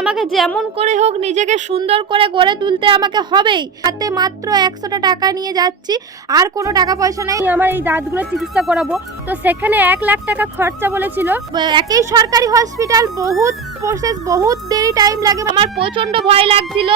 আমাকে যেমন করে হোক নিজেকে সুন্দর করে গড়ে তুলতে আমাকে হবেই। হাতে মাত্র 100টা টাকা নিয়ে যাচ্ছি, আর কোনো টাকা পয়সা নেই। আমার এই দাঁতগুলো চিকিৎসা করাবো, তো সেখানে 1 লাখ টাকা খরচা বলেছিল। একই সরকারি হসপিটাল, বহুত প্রসেস, বহুত দেরি টাইম লাগে। আমার প্রচন্ড ভয় লাগছিল।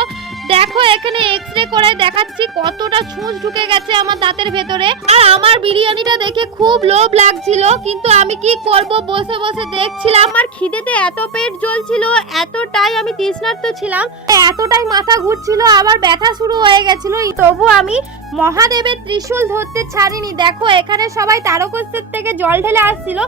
দেখো এখানে এক্সরে করে দেখাচ্ছি কতটা ছুঁচ ঢুকে গেছে আমার দাঁতের ভেতরে। আর আমার বিরিয়ানিটা দেখে খুব লোভ লাগছিল, কিন্তু আমি কি করব, বসে বসে দেখছিলাম। আমার খিদেতে এত পেট জ্বলছিল, এতটাই আমি তৃষ্ণার্ত ছিলাম, এতটাই মাথা ঘুরছিল, আবার ব্যথা শুরু হয়ে গেছিল। তবু আমি মহাদেবের ত্রিশূল ধরতে ছাড়িনি। দেখো এখানে সবাই তারকেশ্বর থেকে জল ঢেলে আসছিল।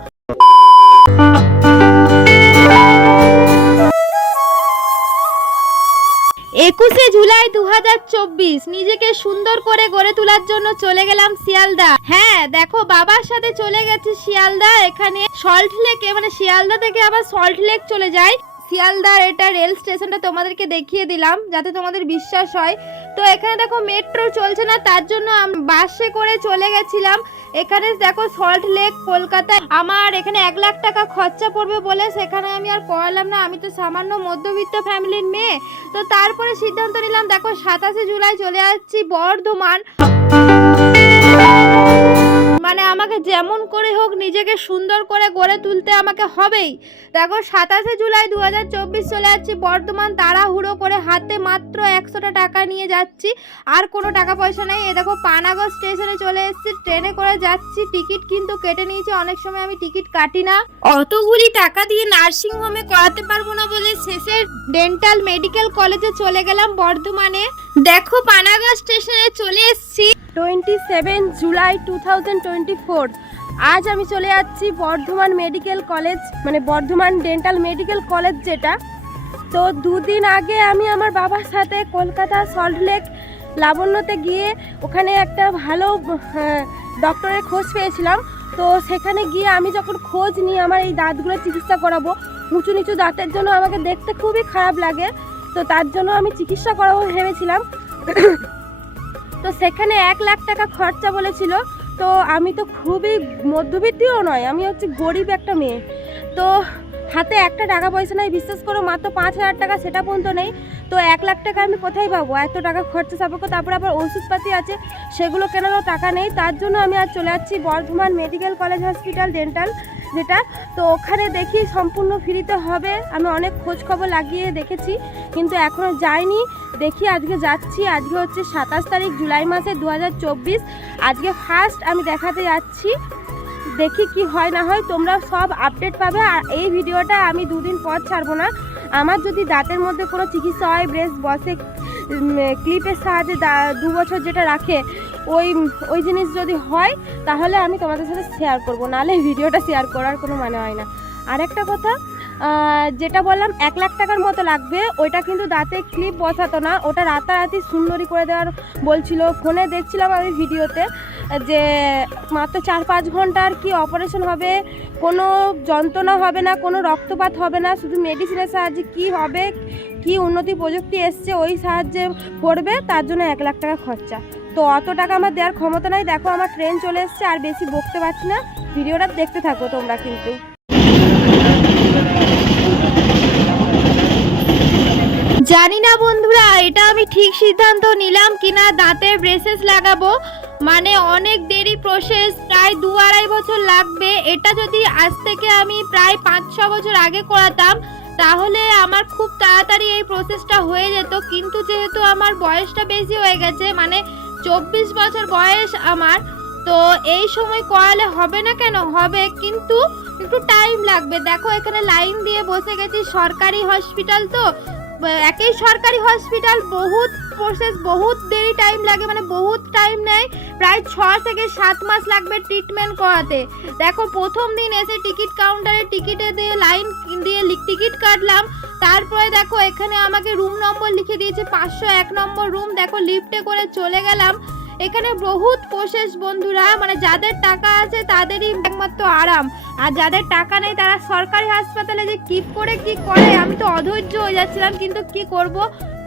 21শে জুলাই 2024 নিজেকে সুন্দর করে গড়ে তোলার জন্য চলে গেলাম শিয়ালদা। হ্যাঁ দেখো, বাবার সাথে চলে গেছি শিয়ালদা। এখানে সল্ট লেকে, মানে শিয়ালদা থেকে আবার সল্ট লেক চলে যায়। শিয়ালদার এটা রেল স্টেশনটা তোমাদেরকে দেখিয়ে দিলাম যাতে তোমাদের বিশ্বাস হয়। তো এখানে দেখো মেট্রো চলছে না, তার জন্য আমি বাসে করে চলে গেছিলাম। এখানে দেখো সল্ট লেক কলকাতায়। আমার এখানে 1 লাখ টাকা খরচা পড়বে বলে সেখানে আমি আর করালাম না। আমি তো সামান্য মধ্যবিত্ত ফ্যামিলির মেয়ে। তো তারপরে সিদ্ধান্ত নিলাম, দেখো 27শে জুলাই চলে যাচ্ছি বর্ধমান। মানে আমাকে যেমন করে হোক নিজেকে সুন্দর করে গড়ে তুলতে আমাকে হবেই। দেখো 27শে জুলাই 2024 চলে যাচ্ছি বর্ধমান, তাড়াহুড়ো করে হাতে মাত্র 100টা টাকা নিয়ে যাচ্ছি, আর কোনো টাকা পয়সা নেই। এ দেখো পানাগড় স্টেশনে চলে এসেছি, ট্রেনে করে যাচ্ছি। টিকিট কিন্তু কেটে নিয়েছি, অনেক সময় আমি টিকিট কাটি না। অতগুলি টাকা দিয়ে নার্সিং হোমে করাতে পারবো না বলে শেষে ডেন্টাল মেডিকেল কলেজে চলে গেলাম বর্ধমানে। দেখো পানাগড় স্টেশনে চলে এসেছি। 27 জুলাই 2024 আজ আমি চলে যাচ্ছি বর্ধমান মেডিকেল কলেজ, মানে বর্ধমান ডেন্টাল মেডিকেল কলেজ যেটা। তো 2 দিন আগে আমি আমার বাবার সাথে কলকাতা সল্ট লেক লাবণ্যতে গিয়ে ওখানে একটা ভালো ডক্টরের খোঁজ পেয়েছিলাম। তো সেখানে গিয়ে আমি যখন খোঁজ নিই আমার এই দাঁতগুলো চিকিৎসা করাবো, উঁচু নিচু দাঁতের জন্য আমাকে দেখতে খুবই খারাপ লাগে, তো তার জন্য আমি চিকিৎসা করাবো ভেবেছিলাম। তো সেখানে 1 লাখ টাকা খরচা বলেছিল। তো আমি তো খুবই মধ্যবিত্তও নয়, আমি হচ্ছে গরিব একটা মেয়ে। তো হাতে একটা টাকা পয়সা নাই, বিশ্বাস করো, মাত্র 5,000 টাকা সেটা পর্যন্ত নেই। তো 1 লাখ টাকা আমি কোথায় পাবো? এত টাকা খরচা সাপেক্ষ, তারপরে আবার ওষুধপাতি আছে, সেগুলো কেনারও টাকা নেই। তার জন্য আমি আজ চলে যাচ্ছি Bardhaman medical college hospital dental যেটা। তো ওখানে দেখি সম্পূর্ণ ফ্রিতে হবে। আমি অনেক খোঁজ খবর লাগিয়ে দেখেছি, কিন্তু এখনও যাইনি। দেখি আজকে যাচ্ছি। আজকে হচ্ছে 27 তারিখ জুলাই মাসে 2024। আজকে ফার্স্ট আমি দেখাতে যাচ্ছি, দেখি কি হয় না হয়, তোমরা সব আপডেট পাবে। আর এই ভিডিওটা আমি 2 দিন পর ছাড়বো না। আমার যদি দাঁতের মধ্যে কোনো চিকিৎসা হয়, ব্রেস বসে ক্লিপের সাহায্যে 2 বছর যেটা রাখে, ওই জিনিস যদি হয় তাহলে আমি তোমাদের সাথে শেয়ার করব, নাহলে ভিডিওটা শেয়ার করার কোনো মানে হয় না। আরেকটা কথা, যেটা বললাম 1 লাখ টাকার মতো লাগবে, ওইটা কিন্তু দাঁতে ক্লিপ বসাতো না, ওটা রাতারাতি সুন্দরী করে দেওয়ার বলছিল। ফোনে দেখছিলাম আমি ভিডিওতে যে মাত্র 4-5 ঘন্টার কি অপারেশন হবে, কোনো যন্ত্রণা হবে না, কোনো রক্তপাত হবে না, শুধু মেডিসিনের সাহায্যে কি হবে, কি উন্নতি প্রযুক্তি এসছে ওই সাহায্যে করবে, তার জন্য 1 লাখ টাকা খরচা। তো অত টাকা আমার দেওয়ার ক্ষমতা নাই। দেখো আমার ট্রেন চলে এসছে, আর বেশি বকতে পারছি না, ভিডিওটা দেখতে থাকো তোমরা। কিন্তু জানি না বন্ধুরা, এটা আমি ঠিক সিদ্ধান্ত নিলাম কিনা দাঁতে ব্রেসেস লাগাবো। মানে অনেক দেরি প্রসেস, প্রায় 2-2.5 বছর লাগবে। এটা যদি আজ থেকে আমি প্রায় 5-6 বছর আগে করাতাম তাহলে আমার খুব তাড়াতাড়ি এই প্রসেসটা হয়ে যেত। কিন্তু যেহেতু আমার বয়সটা বেশি হয়ে গেছে, মানে 24 বছর বয়স আমার, তো এই সময় করালে হবে না কেন? হবে, কিন্তু একটু টাইম লাগবে। দেখো এখানে লাইন দিয়ে বসে গেছি, সরকারি হসপিটাল তো, একই সরকারি হসপিটাল, বহুত প্রসেস, বহুত দেরি টাইম লাগে, মানে বহুত টাইম নেয়, প্রায় 6 থেকে 7 মাস লাগবে ট্রিটমেন্ট করাতে। দেখো প্রথম দিন এসে টিকিট কাউন্টারে টিকিটে দিয়ে লাইন দিয়ে টিকিট কাটলাম। তারপরে দেখো এখানে আমাকে রুম নম্বর লিখে দিয়েছে 501 নম্বর রুম। দেখো লিফটে করে চলে গেলাম। এখানে বহুত প্রসেস বন্ধুরা, মানে যাদের টাকা আছে তাদেরই একমাত্র আরাম, আর যাদের টাকা নেই তারা সরকারি হাসপাতালে যে কি করে আমি তো অধৈর্য হয়ে যাচ্ছিলাম। কিন্তু কি করব,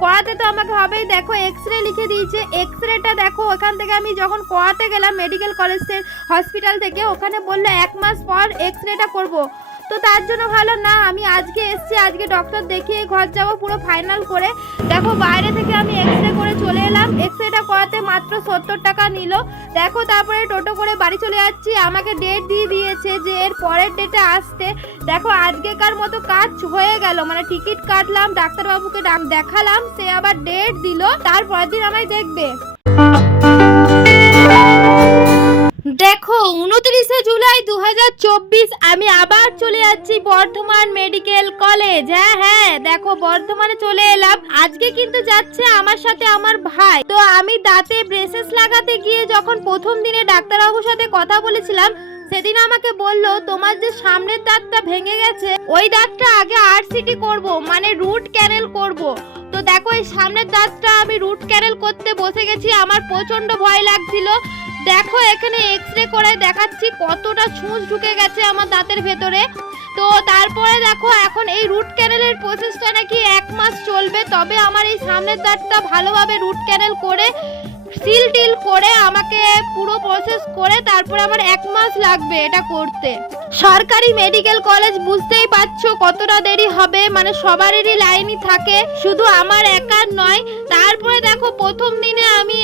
করাতে তো আমাকে হবেই। দেখো এক্সরে লিখে দিয়েছে, এক্সরেটা দেখো ওখান থেকে আমি যখন করাতে গেলাম মেডিকেল কলেজের হসপিটাল থেকে, ওখানে বললো 1 মাস পর এক্সরেটা করব। তো তার জন্য ভালো না আমি আজকে এসেছি, আজকে ডক্টর দেখিয়ে ঘর যাবো পুরো ফাইনাল করে। দেখো বাইরে থেকে আমি এক্সরে করে চলে এলাম, এক্সরেটা করাতে মাত্র 70 টাকা নিল। দেখো তারপরে টোটো করে বাড়ি চলে যাচ্ছি, আমাকে ডেট দিয়ে দিয়েছে যে এর পরের ডেটে আসতে। দেখো আজকেকার মতো কাজ হয়ে গেল, মানে টিকিট কাটলাম, ডাক্তারবাবুকে দেখালাম, সে আবার ডেট দিল, তারপরের দিন আমায় দেখবে। দেখো 29শে জুলাই 2024 আমি আবার চলে যাচ্ছি বর্ধমান মেডিকেল কলেজ। হ্যাঁ দেখো বর্ধমানে চলে এলাম। আজকে কিন্তু যাচ্ছে আমার সাথে আমার ভাই। তো আমি দাঁতে ব্রেসেস লাগাতে গিয়ে যখন প্রথম দিনে ডাক্তারবাবুর সাথে কথা বলেছিলাম, সেদিন আমাকে বললো তোমার যে সামনের দাঁতটা ভেঙে গেছে ওই দাঁতটা আগে আরসিটি করব, মানে রুট ক্যানেল করব। তো দেখো এই সামনের দাঁতটা আমি রুট ক্যানেল করতে বসে গেছি, আমার প্রচন্ড ভয় লাগছিল। দেখো এখানে এক্সরে করে দেখাচ্ছি কতটা ছুঁচ ঢুকে গেছে আমার দাঁতের ভেতরে। তো তারপরে দেখো এখন এই রুট ক্যানেলের প্রসেসটা নাকি 1 মাস চলবে, তবে আমার এই সামনের দাঁতটা ভালোভাবে রুট ক্যানেল করে সিল টিল করে আমাকে পুরো প্রসেস করে তারপরে আমার 1 মাস লাগবে এটা করতে। সরকারি মেডিকেল কলেজ বুঝতেই পারছো কতটা দেরি হবে, মানে সবারই লাইনই থাকে, শুধু আমার একার নয়। তারপরে দেখো প্রথম দিনে আমি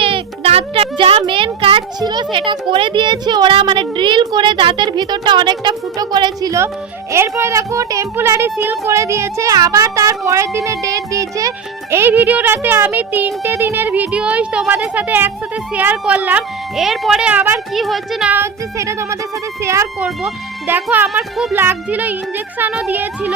দাঁতটা যা মেন কাজ ছিল সেটা করে দিয়েছে ওরা, মানে ড্রিল করে দাঁতের ভিতরটা অনেকটা ফুটো করেছিল। এরপরে দেখো টেম্পোরারি সিল করে দিয়েছে, আবার তার পরের দিনে ডেট দিয়েছে। এই ভিডিওটাতে আমি 3টে দিনের ভিডিও তোমাদের সাথে একসাথে শেয়ার করলাম, এরপরে আবার কি হচ্ছে না হচ্ছে সেটা তোমাদের সাথে শেয়ার করব। দেখো আমার খুব লাগছিল, ইনজেকশনও দিয়েছিল।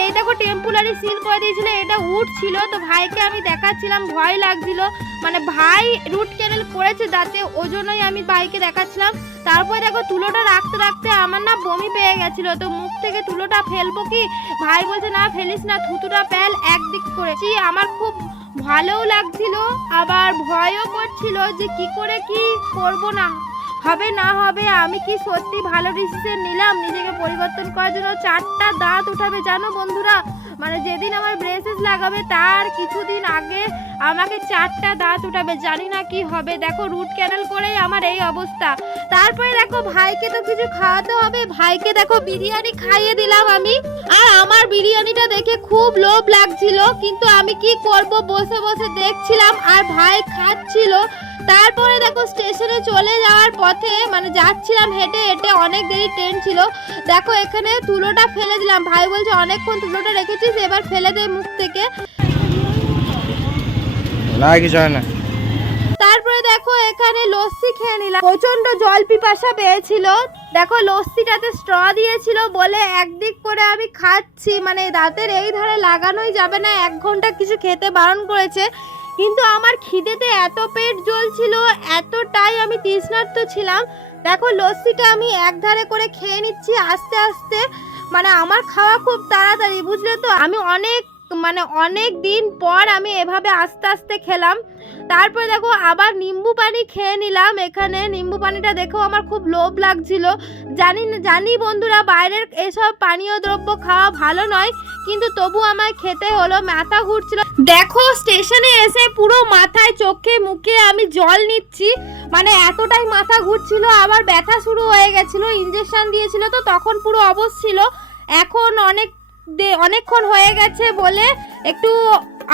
এই দেখো টেম্পোরারি সিল করে দিয়েছিল, এটা উঠছিল, তো ভাইকে আমি দেখাচ্ছিলাম, ভয় লাগছিল, মানে ভাই রুট ক্যানেল করেছে দাঁতে, ওই জন্যই আমি ভাইকে দেখাচ্ছিলাম। তারপরে দেখো তুলোটা রাখতে রাখতে আমার না বমি পেয়ে গেছিল, তো মুখ থেকে তুলোটা ফেলবো কি, ভাই বলছে না ফেলিস না, থুতুটা ফেল, একদিক করেছি। আমার খুব ভালোও লাগছিল আবার ভয়ও করছিল যে কি করে কি করব, না হবে না হবে। আমি কি সত্যি ভালো ডিসিশন নিলাম নিজেকে পরিবর্তন করার জন্য? 4টা দাঁত উঠাবে জানো বন্ধুরা, মানে যেদিন আমার ব্রেসেস লাগাবে তার কিছুদিন আগে আমাকে 4টা দাঁত উঠাবে, জানি না কি হবে। দেখো রুট ক্যানেল করেই আমার এই অবস্থা। তারপরে দেখো ভাইকে তো কিছু খাওয়াতে হবে, ভাইকে দেখো বিরিয়ানি খাইয়ে দিলাম আমি, আর আমার বিরিয়ানিটা দেখে খুব লোভ লাগছিল, কিন্তু আমি কি করব, বসে বসে দেখছিলাম আর ভাই খাচ্ছিল। তারপরে দেখো স্টেশনে চলে যাওয়ার পথে, মানে যাচ্ছিলাম হেঁটে হেঁটে, অনেক দেরি ট্রেন ছিল। দেখো এখানে তুলোটা ফেলে দিলাম, ভাই বলছে অনেকক্ষণ তুলোটা রেখেছিস এবার ফেলে দে মুখ থেকে, না কিছু হয় না। তারপরে দেখো এখানে লস্যি খেয়ে নিলাম, প্রচন্ড জল পিপাসা পেয়েছিল। দেখো লস্যিটাতে স্ট্র দিয়েছিল বলে একদিক করে আমি খাচ্ছি, মানে দাঁতের এই ধারে লাগানোই যাবে না, 1 ঘন্টা কিছু খেতে বারণ করেছে। কিন্তু আমার খিদেতে এত পেট জ্বলছিল, এতটাই আমি তৃষ্ণার্ত ছিলাম। দেখো লস্যিটা আমি একধারে করে খেয়ে নিচ্ছি আস্তে আস্তে, মানে আমার খাওয়া খুব তাড়াতাড়ি, বুঝলে তো। আমি অনেক দিন পর আমি এভাবে আস্তে আস্তে খেলাম। তারপরে দেখো আবার নিম্বু পানি খেয়ে নিলাম, এখানে নিম্বু পানিটা দেখো আমার খুব লোভ লাগছিল। জানি বন্ধুরা বাইরের এসব পানীয় দ্রব্য খাওয়া ভালো নয়, কিন্তু তবু আমায় খেতে হলো, মাথা ঘুরছিল। দেখো স্টেশনে এসে পুরো মাথায় চোখে মুখে আমি জল নিচ্ছি, মানে এতটাই মাথা ঘুরছিল, আবার ব্যথা শুরু হয়ে গেছিল, ইনজেকশন দিয়েছিল তো তখন পুরো অবশ ছিল। এখন অনেকক্ষণ হয়ে গেছে বলে একটু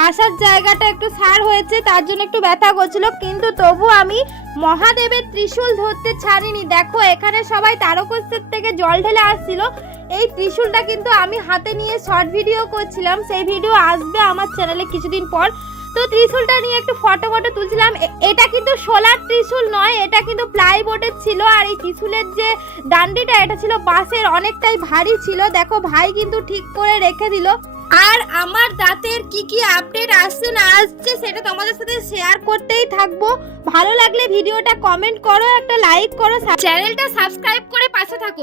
আসার জায়গাটা একটু সার হয়েছে, তার জন্য একটু ব্যথা করছিল, কিন্তু তবু আমি মহাদেবের ত্রিশূল ধরতে ছাড়িনি। দেখো এখানে সবাই তারকেশ্বর থেকে জল ঢেলে আসছিল, এই ত্রিশূলটা কিন্তু আমি হাতে নিয়ে শর্ট ভিডিও করছিলাম, সেই ভিডিও আসবে আমার চ্যানেলে কিছুদিন পর। তো ত্রিশূলটা নিয়ে একটু ফটো তুলছিলাম। এটা কিন্তু সোলার ত্রিশূল নয়, এটা কিন্তু প্লাইবোর্ডের ছিল, আর এই ত্রিশূলের যে ডান্ডিটা এটা ছিল বাঁশের, অনেকটাই ভারী ছিল। দেখো ভাই কিন্তু ঠিক করে রেখে দিল। আর আমার দাঁতের কি কি আপডেট আসছে না আসছে সেটা তোমাদের সাথে শেয়ার করতেই থাকবো। ভালো লাগলে ভিডিওটা কমেন্ট করো, একটা লাইক করো, চ্যানেলটা সাবস্ক্রাইব করে পাশে থাকো।